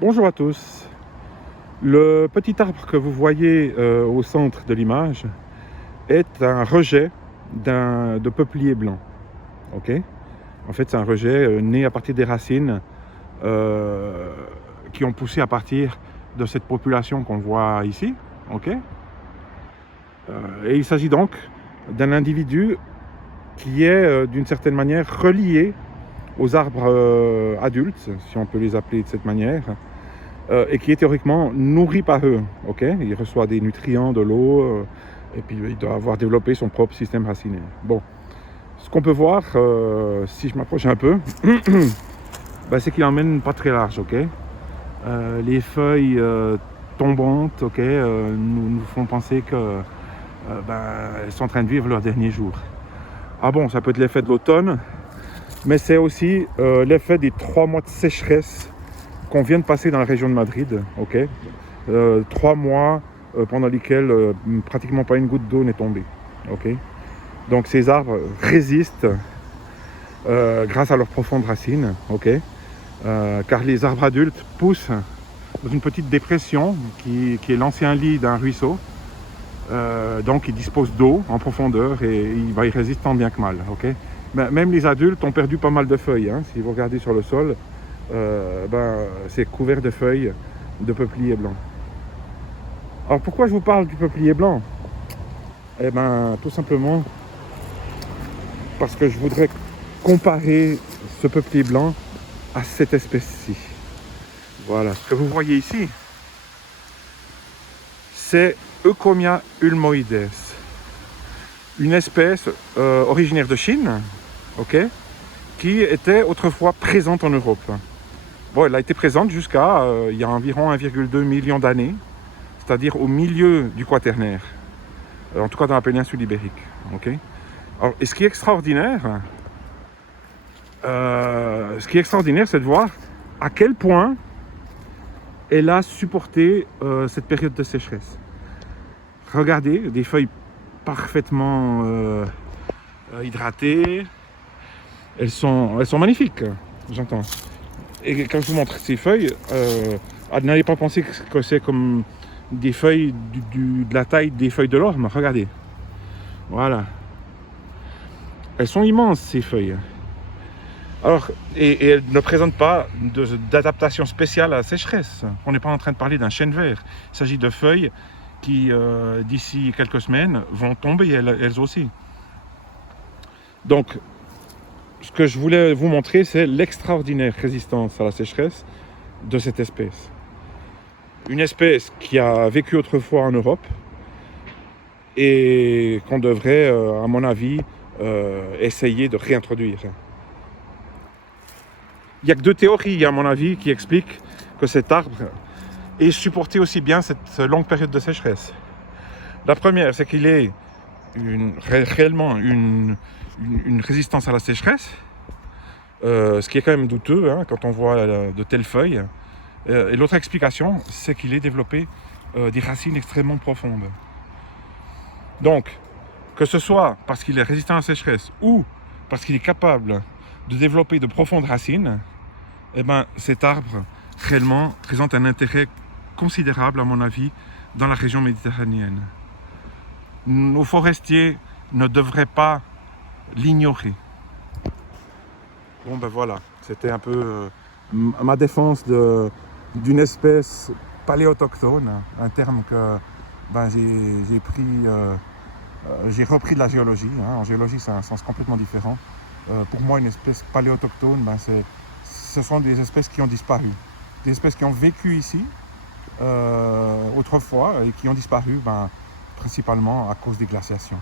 Bonjour à tous. Le petit arbre que vous voyez au centre de l'image est un rejet de peuplier blanc. Ok. En fait, c'est un rejet né à partir des racines qui ont poussé à partir de cette population qu'on voit ici. Ok. Et il s'agit donc d'un individu qui est d'une certaine manière relié aux arbres adultes, si on peut les appeler de cette manière, et qui est théoriquement nourri par eux. Okay, il reçoit des nutriments, de l'eau, et puis il doit avoir développé son propre système racinaire. Bon, ce qu'on peut voir, si je m'approche un peu, c'est qu'il emmène pas très large. Okay, les feuilles tombantes, nous font penser que elles sont en train de vivre leur dernier jour. Ah bon, ça peut être l'effet de l'automne, mais c'est aussi l'effet des 3 mois de sécheresse qu'on vient de passer dans la région de Madrid. 3 mois pendant lesquels pratiquement pas une goutte d'eau n'est tombée. Donc ces arbres résistent grâce à leurs profondes racines, car les arbres adultes poussent dans une petite dépression qui est l'ancien lit d'un ruisseau. Donc ils disposent d'eau en profondeur et ils résistent tant bien que mal. Même les adultes ont perdu pas mal de feuilles. Si vous regardez sur le sol, c'est couvert de feuilles de peuplier blanc. Alors pourquoi je vous parle du peuplier blanc? Tout simplement parce que je voudrais comparer ce peuplier blanc à cette espèce-ci. Voilà, ce que vous voyez ici, c'est Euchomia ulmoides, une espèce originaire de Chine, qui était autrefois présente en Europe. Bon, elle a été présente jusqu'à il y a environ 1,2 million d'années, c'est-à-dire au milieu du Quaternaire, en tout cas dans la péninsule ibérique. Alors, et ce qui est extraordinaire, c'est de voir à quel point elle a supporté cette période de sécheresse. Regardez, des feuilles parfaitement hydratées. Elles sont magnifiques, j'entends. Et quand je vous montre ces feuilles, n'allez pas penser que c'est comme des feuilles de la taille des feuilles de l'orme. Regardez. Voilà. Elles sont immenses, ces feuilles. Alors, et elles ne présentent pas d'adaptation spéciale à la sécheresse. On n'est pas en train de parler d'un chêne vert. Il s'agit de feuilles qui, d'ici quelques semaines, vont tomber elles aussi. Donc, ce que je voulais vous montrer, c'est l'extraordinaire résistance à la sécheresse de cette espèce. Une espèce qui a vécu autrefois en Europe et qu'on devrait, à mon avis, essayer de réintroduire. Il n'y a que 2 théories, à mon avis, qui expliquent que cet arbre ait supporté aussi bien cette longue période de sécheresse. La première, c'est qu'il est réellement une résistance à la sécheresse, ce qui est quand même douteux quand on voit de telles feuilles. Et l'autre explication, c'est qu'il ait développé des racines extrêmement profondes. Donc, que ce soit parce qu'il est résistant à la sécheresse ou parce qu'il est capable de développer de profondes racines, cet arbre réellement présente un intérêt considérable, à mon avis, dans la région méditerranéenne. Nos forestiers ne devraient pas l'ignorer. Bon voilà, c'était un peu ma défense d'une espèce paléoautochtone, un terme que j'ai repris de la géologie. En géologie, c'est un sens complètement différent. Pour moi, une espèce paléoautochtone, ce sont des espèces qui ont disparu. Des espèces qui ont vécu ici autrefois et qui ont disparu principalement à cause des glaciations.